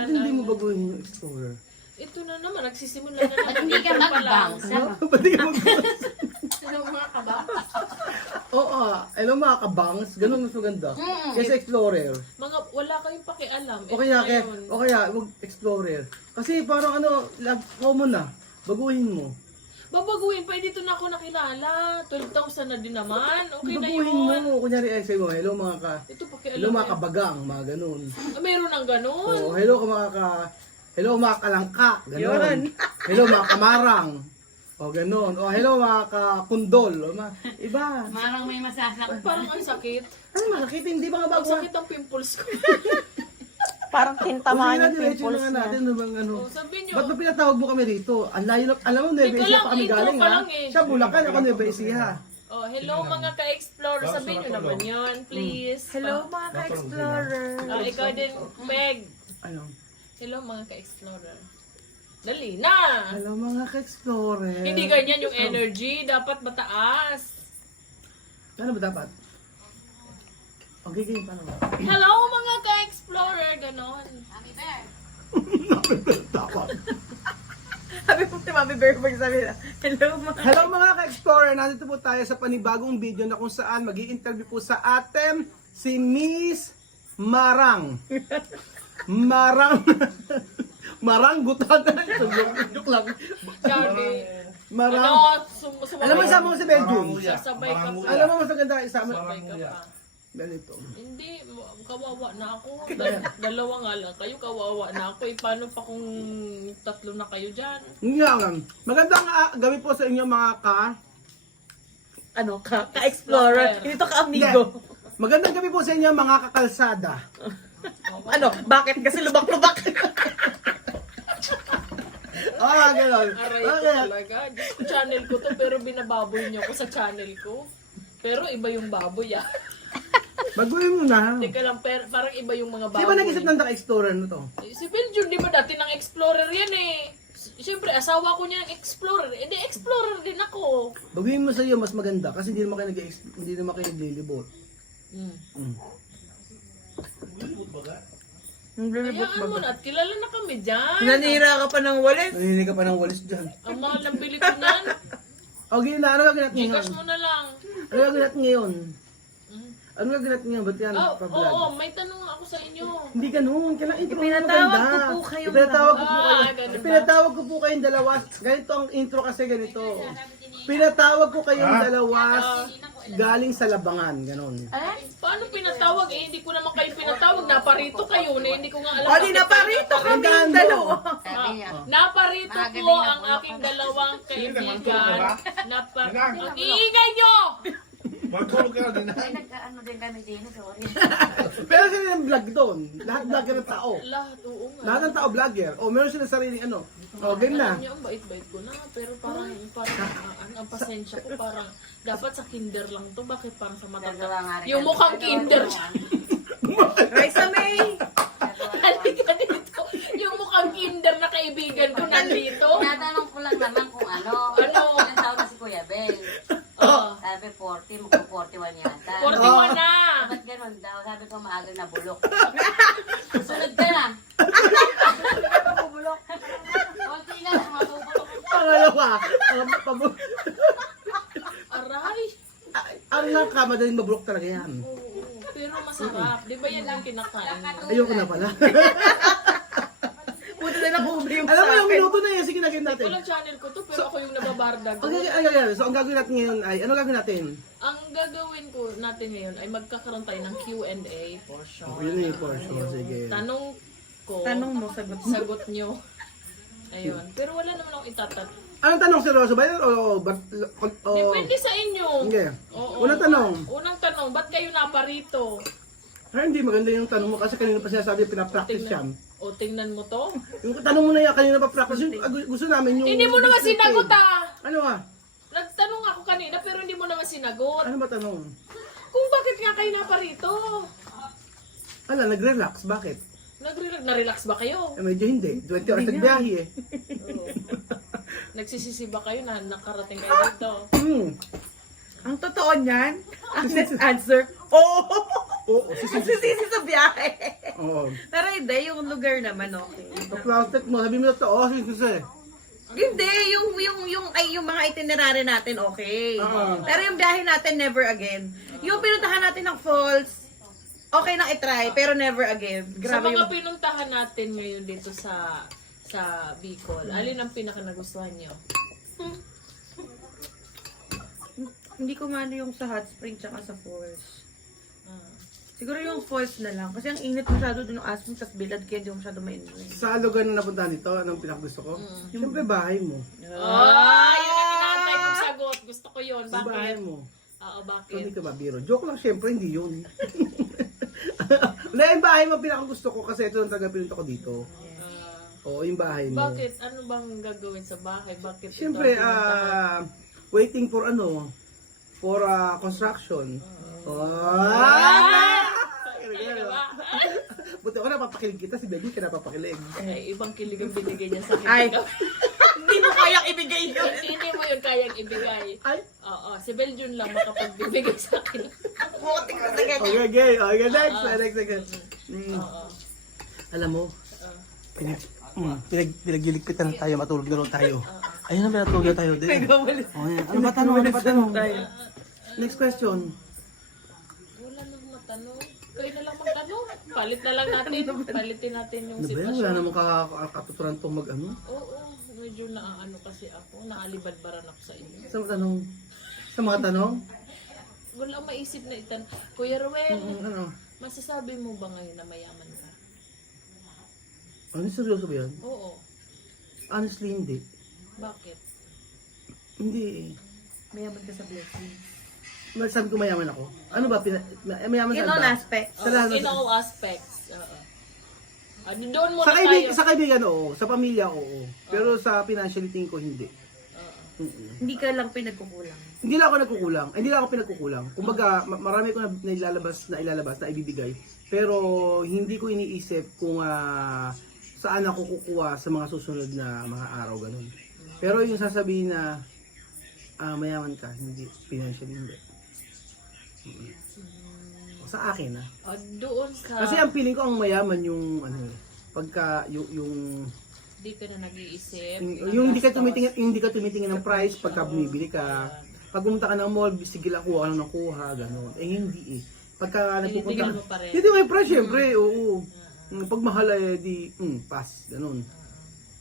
Bakit hindi mo baguhin yung Explorer? Ito na naman, nagsisimula na naman. Hindi ka mag-bounce. Ba't di ka mag-bounce? Ano mga kabounce? Oo, alam mo mga kabangs, ganun mas maganda. Kaysa Explorer. Mga, wala kayong pakialam. O kaya, wag Explorer. Kasi parang common na. Baguhin mo. Babaguhin pa, dito na ako nakilala. 12,000 na din naman. Okay na Baguhin yun. mo. Kunyari, say mo, hello mga Ito pakialam. hello mga yan. kabagang, mga ganun. Meron ng ganun. O, hello mga kalangka, ganun. Hello mga kamarang. O, ganun. O, hello mga kakundol. O, iba. Marang may masasakit. Parang ang sakit. Ano masakit? Hindi ba nga Ang bago? sakit ang pimples ko. Parang kintamaan yung Diretso pimples na niya. natin bang ano. O, sabihin nyo. Ba't ba pinatawag mo kami rito? Ang layo na, alam mo, Nueva Teka Ecija lang, pa kami intro galing pa ha. lang eh. Siya Bulacan, ako Nueva Ecija. Oh, hello mga ka-explorer. Sabihin nyo naman yun, please. Hello mga ka-explorer. Ikaw din, Meg. Ano? Hello mga ka-explorer. Dali na! Hello mga ka-explorer. Hindi ganyan yung energy. Dapat mataas. Ano ba dapat? Okay, game pa naman. Hello mga ka-explorer. Ganon. Mami Bear. Dapat. Sabi po si Mami Bear pag sabi na, hello mga Hello mga ka-explorer, nandito po tayo sa panibagong video na kung saan mag-i-interview po sa atin si Miss Marang. Marang. Maranggutan. Joke lang. Sabi, Marang. ano, Alam mo, isama mo sa Belgium. Sasabay ka pa. Alam mo, mas maganda isama. Sasabay ka pa. Ganito. Hindi, kawawa na ako. Dalawa nga lang kayo, kawawa na ako. Paano pa kung tatlo na kayo dyan? Hindi nga lang. Magandang gabi po sa inyo mga ka-explorer. Hindi to ka-amigo. Magandang gabi po sa inyo mga kakalsada. Ano, bakit? Kasi lubak-lubak. Gano'n. Aray ko talaga. Diyos ko, channel ko to, pero binababoy niyo ko sa channel ko. Pero iba yung baboy ah. Baguhin mo na. Teka lang, parang iba yung mga baboy. Di ba nag-isip ng Explorer na to? Si Biljun, di ba dati ng explorer yan eh. Siyempre, asawa ko niya ng explorer. Eh, di explorer din ako. Baguhin mo sa iyo, mas maganda. Kasi hindi naman kayo naglilibot. Mm. Nililibot Hayaan mo na, at kilala na kami dyan. Nanira ka pa ng walis. Nanginig ka pa ng walis dyan. Ang mahal ng bili ko nan. Okay na, ano gagawin natin ngayon? Gigas mo na lang. Ano gagawin natin ngayon? Mm. Ano gagawin natin ngayon? Ba't yan pa-vlog? Oo, may tanong ako sa inyo. Hindi ganun. Kailangan intro Ipinatawag maganda. ko po kayong Ipinatawag ko po kayo. ganun ba? Ipinatawag ko po kayong dalawa. Ganito ang intro kasi ganito. Pinatawag ko kayong dalawa galing sa labangan. Ganon. Paano pinatawag? Eh, hindi ko naman kayo pinatawag. Naparito kayo na hindi ko nga alam. O, di na parito kami yung dalawa. Sabi niya. Naparito po ang aking dalawang kaibigan. Ang iingay nyo! Magtulog ka na din. Ay, nag-ano din kami din. Sorry. Pero sila yung vlog doon. Lahat vlogger ng tao. Lahat, oo nga. Lahat ng tao vlogger. O meron sila sariling ano. O game na. Alam niyo, ang bait-bait ko na. Pero parang ang pasensya ko parang dapat sa kinder lang to. Bakit parang sa Nagawa nga matanda? rin Yung kami. mukhang kinder. Raisa May. Halika dito. Yung mukhang kinder na kaibigan ko nandito. Tinatanong ko lang naman kung ano. Ano? Ilang taon na si Kuya Beng. Oh, Sabi 40, magpo-41 yata. 41 na. Ba't ganun daw? Sabi ko maaga na bulok. Susunod ka na. Mabubulok. Konti na, mabubulok. Pangalawa. Aray. Ang nga madaling mabrok talaga yan. Oo, pero masarap. Di ba yan yung kinakain mo? Ayoko na pala. Buti na nakubli yung Alam mo sa yung akin. minuto na yun. Sige, lagyan natin. Walang channel ko to, pero ako yung nababardag. So, ang gagawin natin ngayon ay, ano gagawin natin? Ang gagawin ko natin ngayon ay magkakaroon tayo ng Q&A portion. Yun na yung portion. Sige. Tanong ko, Tanong mo, sagot mo. sagot nyo. Ayun. Pero wala naman akong itatanong. Anong tanong, seryoso ba yan? O, Depende sa inyo. Hindi. Oo. Unang tanong. Unang tanong, ba't kayo naparito? Ay, hindi maganda yung tanong mo kasi kanina pa sinasabi pinapractice yan. O, tingnan mo to. Yung tanong mo na yan, kanina pa practice. Yung, gusto namin yung... Hindi mo naman sinagot ah! Ano ah? Nagtanong ako kanina pero hindi mo naman sinagot. Ano ba tanong? Kung bakit nga kayo naparito? Ala, nag-relax. Bakit? Na-relax ba kayo? Eh, medyo hindi. 20 oras nagbiyahe eh. Oo. Nagsisisi ba kayo na nakarating kayo dito? Hmm. Ang totoo niyan, honest answer, oh! Oo, Sisisi sa biyahe. Oo. Pero hindi, yung lugar naman okay. Sa plastic mo, sabi mo na to, sisi. Hindi, yung mga itinerary natin okay. Oo. Pero yung biyahe natin, never again. Yung pinuntahan natin ng falls, okay nang itry, pero never again. Sa Grabe mga yung... pinuntahan natin ngayon dito sa Bicol, alin ang pinaka nagustuhan nyo? Hindi ko man yung sa hot spring tsaka sa falls. Ah. Siguro yung falls na lang. Kasi ang init masyado dun yung aspen, tas bilad, kaya hindi ko masyado ma-enjoy. Sa lugar na napuntahan nito, anong pinakagusto ko? Siyempre bahay mo. Ah, yun ang inaantay kong sagot. Gusto ko yun. Sa bahay Bakit? mo. Oo, So, hindi bakit? ka ba biro? Joke lang, siyempre, hindi yun. Wala yung bahay mo, pinakagusto ko kasi ito ang taga pinunta ko dito. Ah, Oo, yung bahay mo. bakit? Ano bang gagawin sa bahay? Bakit? ito Siyempre, ang pinuntahan? waiting for construction. Buti ako napapakilig kita, si baby ka napapakilig. Ay, ibang kilig ang binigay niya sa akin. Ay. Hindi mo kayang ibigay yun. Hindi mo yun kayang ibigay. Ay, Oo, si Belgian lang makapagbibigay sa akin. Buti ko sa ganyan. okay, next, next. Oo. Alam mo, pinaggiligpitan na tayo, matulog na rin tayo. Ayun na, matulog na tayo. Oh, yan. Ano ba tanong? Next question. Wala nang matanong. Kayo na lang magtanong. Palit na lang natin. Palitin natin yung Ano ba yan? sitwasyon. Wala namang katuturan itong mag-ano. Oo, medyo naaano kasi ako. Naalibadbaran ako sa inyo. Sa mga tanong? Sa mga tanong? Wala akong maisip na itan. Kuya Ruel, Ano? masasabi mo ba ngayon na mayaman ka? Ano, seryoso ba yan? Oo. Honestly, hindi. Bakit? Hindi eh. Mayaman ka sa blessing. Sabi ko mayaman ako. Ano ba? Mayaman In saan all ba? aspects. Sa lahat In all aspects. Oo. Doon muna Sa kaibigan, oo. Sa pamilya, oo. Pero sa financially tingin ko, hindi. Oo. Hindi ka lang pinagkukulang. Hindi lang ako nagkukulang. Hindi lang ako pinagkukulang. Kumbaga, marami ko na ilalabas na ibibigay. Pero hindi ko iniisip kung saan ako kukuha sa mga susunod na mga araw, ganun. Pero yung sasabihin na mayaman ka, hindi, financially hindi. Sa akin, Doon sa... Kasi ang feeling ko ang mayaman yung, pagka, yung Di ka na nag-iisip. yung hindi ka tumitingin ng price pagka bumibili ka. Pag pumunta ka ng mall, sige lang kuha ng kuha, gano'n. Hindi eh. Pagka Tinitingnan nagpupunta mo pa rin. hindi may price, syempre, oo. Pag mahal di, pass, gano'n.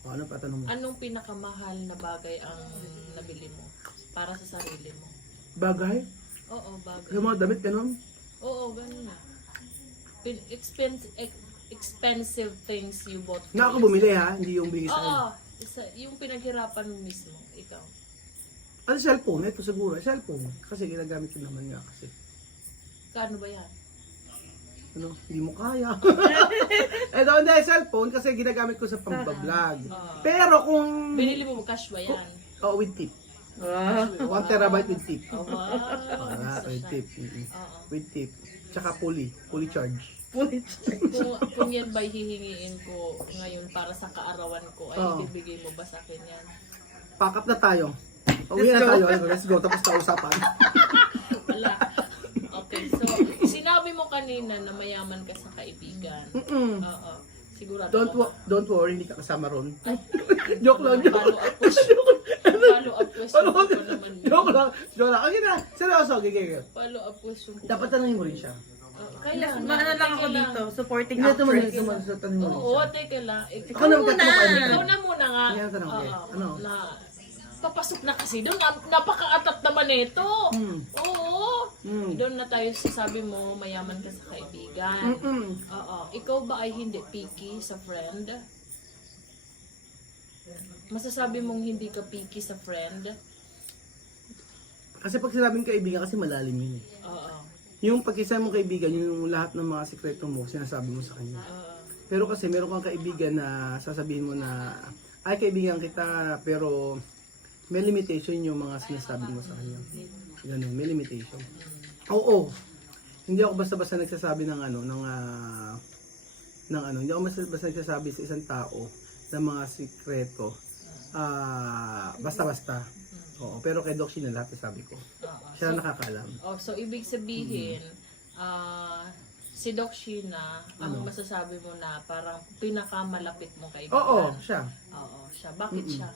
Ano pa tanong mo? Anong pinakamahal na bagay ang nabili mo para sa sarili mo? Bagay? Oo, bagay. Yung mga damit, gano'n? Oo, ganun na. Expensive things you bought. for Na ako yourself. bumili ha, hindi yung bigay sa akin. Oo, yung pinaghirapan mo mismo, ikaw. Ano, cellphone? Ito siguro, cellphone. Kasi ginagamit ko naman nga kasi. Kano ba yan? Ano, hindi mo kaya. Ito, hindi, cellphone kasi ginagamit ko sa pang-vlog. Pero kung, Binili mo cash ba yan? with tip. Ah. 1 terabyte with tip. Oh, wow. With tip. Oo. With tip. Tsaka fully charge. Kung yan ba hihingiin ko ngayon para sa kaarawan ko, ay Oo. bibigay mo ba sa akin yan? Pack up na tayo. Uwi na tayo. Let's go. Tapos na usapan. Wala. Okay, so sinabi mo kanina na mayaman ka sa kaibigan. Oo. Sigurado Don't worry, hindi ka kasama ron. Joke lang, joke. Follow-up question. Follow-up question ko naman. Joke lang. Okay na. Seryoso, gigil. Follow-up question ko. Dapat tanongin mo rin siya. Kaya Maano lang ako dito, supporting Hindi, actress. tanongin mo rin Oo, siya. teka lang. Ako na magtatanong. Ikaw na muna nga. Yan, tanong ko. Oo, Ano? na, papasok na kasi doon. Napaka-atat naman ito. Oo. Doon na tayo sasabi mo, mayaman ka sa kaibigan. Oo. Ikaw ba ay hindi picky sa friend? Masasabi mong hindi ka picky sa friend? Kasi pag sinabing kaibigan, kasi malalim yun eh. Oo. Yung pag-isa mong kaibigan, yung lahat ng mga sikreto mo, sinasabi mo sa kanya. Oo. Pero kasi meron kang kaibigan na sasabihin mo na, ay kaibigan kita, pero may limitation yung mga sinasabi mo sa kanya. Ganun, may limitation. Oo. Hindi ako basta-basta nagsasabi ng hindi ako basta nagsasabi sa isang tao ng mga sikreto. Basta-basta. Oo, pero kay Doc na lahat sabi ko. Oo. Siya nakakaalam. Oh, so ibig sabihin, Si Doc Sheena, ang masasabi mo na parang pinakamalapit mong kaibigan. Oo, siya. Oo, siya. Bakit siya?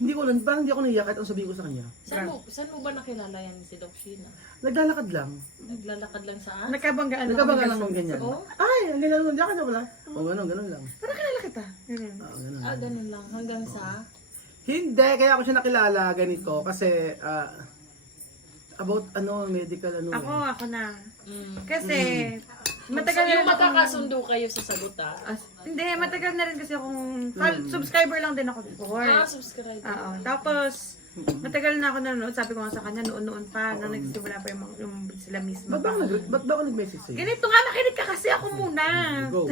Hindi ko lang, parang hindi ako naiyak kahit ang sabihin ko sa kanya. Saan mo ba nakilala yan si Doc Sheena? Naglalakad lang. Naglalakad lang saan? Nagkabanggaan lang. Nagkabangga lang ng ganyan. Oo? Ay, ang ganyan lang. Diyan ka pala. O, ganun lang. Parang kilala kita. Ganun. Oo, ganun. Ganun lang. Hanggang sa... Hindi, kaya ako siya nakilala ganito kasi about medical Ako na. Mm. Kasi, So, matagal yung na magkakasundo kayo sa sagot hindi, matagal na rin kasi akong, subscriber lang din ako before. subscribe. Oo. Tapos, matagal na ako nanonood. Sabi ko nga sa kanya, noon pa, nung nagsimula pa yung sila mismo. Ba't ba ako nag-message sa'yo? Ganito nga, nakinig ka kasi ako muna. Go.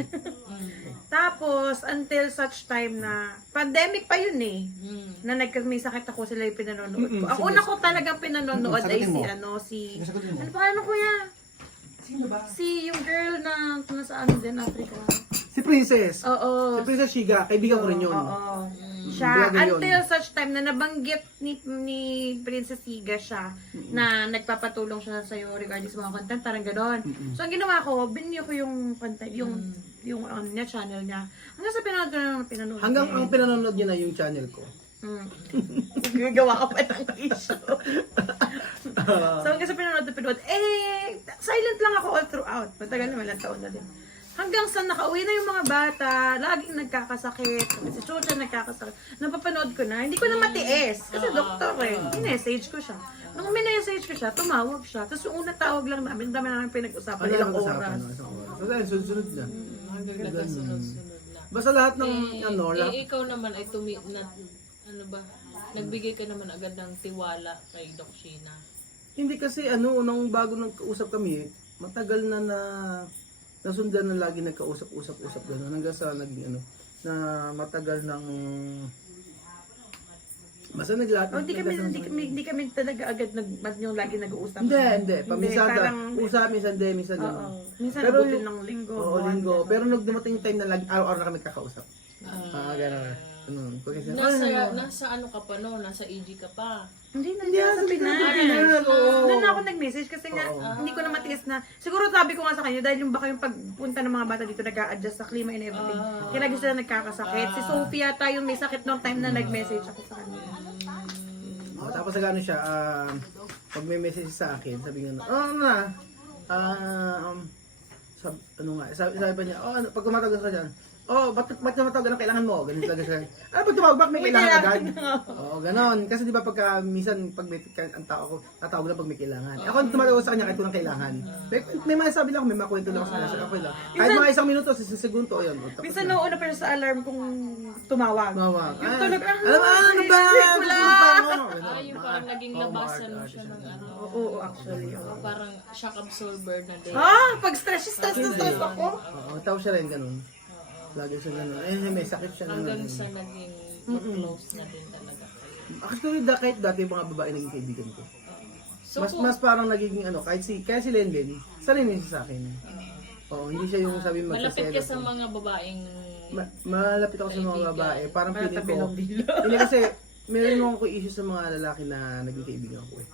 Tapos, until such time na, pandemic pa yun eh. Na may sakit ako, sila yung pinanonood ko. Ang una ko talagang pinanonood ay Sagutin si, mo. Sagutin mo. ano pangalan kuya? Sino ba? Si yung girl na nasa ano din, Africa. Si Princess. Oo. Si Princess Shiga. Kaibigan ko rin yun. Oo. Siya, Grabe yun. until such time na nabanggit ni Princess Higa siya na nagpapatulong siya sa iyo regarding sa mga content, parang gano'n. So, ang ginawa ko, binili ko yung content, yung niya, channel niya. Hanggang sa pinanood. Hanggang ang pinanonood niya na yung channel ko. Gagawa ka pa ng issue. So, hanggang sa pinanood, silent lang ako all throughout. Matagal naman, ilang taon na din. Hanggang sa nakauwi na yung mga bata, laging nagkakasakit. Si Chucha nagkakasakit. Napapanood ko na, hindi ko na matiis. Kasi doktor eh. Minessage ko siya. Nung minessage ko siya, tumawag siya. Tapos yung unang tawag lang namin, dami namin pinag-usapan. Ilang oras. So, dahil sunod na. Hanggang nagkasunod-sunod na. Basta lahat ng Ikaw naman ay nagbigay ka naman agad ng tiwala kay Doc Sheena. hindi kasi nung bago nagkausap kami, matagal na nasundan na lagi nagkausap-usap gano'n hanggang sa naging na matagal ng basta naglahat. Hindi kami talaga agad yung lagi nag-uusap. Hindi. Paminsan parang- minsan Oo. Minsan Pero abutin yung- ng linggo. Oo, linggo. Pero nung dumating yung time na lagi araw-araw na kami nagkakausap. Gano'n. Kasi, Nasa ano ka pa no? Nasa EG ka pa. Hindi Hindi, sa sabi Pinas. na, oo. Doon na ako nag-message kasi nga Oo. hindi ko na matiis na. Siguro sabi ko nga sa kanya dahil yung baka yung pagpunta ng mga bata dito nag-a-adjust sa klima and everything. Kaya lagi sila nagkakasakit. Si Sophia tayo may sakit noong time na nag-message ako sa kanya. Tapos sa gano'n siya, pag may message sa akin, sabi nga, sabi pa niya, pag tumatagal ka dyan, ba't tumatagal ang kailangan mo? Ganun talaga siya. Pag tumawag, bakit may kailangan agad? Oo, ganon. Kasi di ba pagka, minsan, pag may, ang tao ko, tatawag lang pag may kailangan. Ako tumatagal sa kanya kahit walang kailangan. May masasabi lang ako, may makwento lang ako sa kanya. So, okay lang. Kahit mga isang minuto, sa segundo, yun. Minsan nauuna pa siya sa alarm kung tumawag. Tumawag. Yung tulog, Alam ano ba? ko lang. Yung parang naging labasan mo siya ng ano. Oo, actually. Parang shock absorber na din. Pag stress ako. Oo, tapos siya rin ganun. Lagi siya ganun. May sakit siya na. Hanggang sa naging close na din talaga kayo. Actually, kahit dati yung mga babae naging kaibigan ko. So, Mas parang nagiging kaya si Lenlen, sarili siya sa akin. Oo, hindi siya yung sabi malapit ka sa magsaselos. mga babaeng Malapit ako sa mga babae. Parang Para feeling tabi ko, ng bilo. hindi kasi, meron ako issue sa mga lalaki na naging kaibigan ko eh.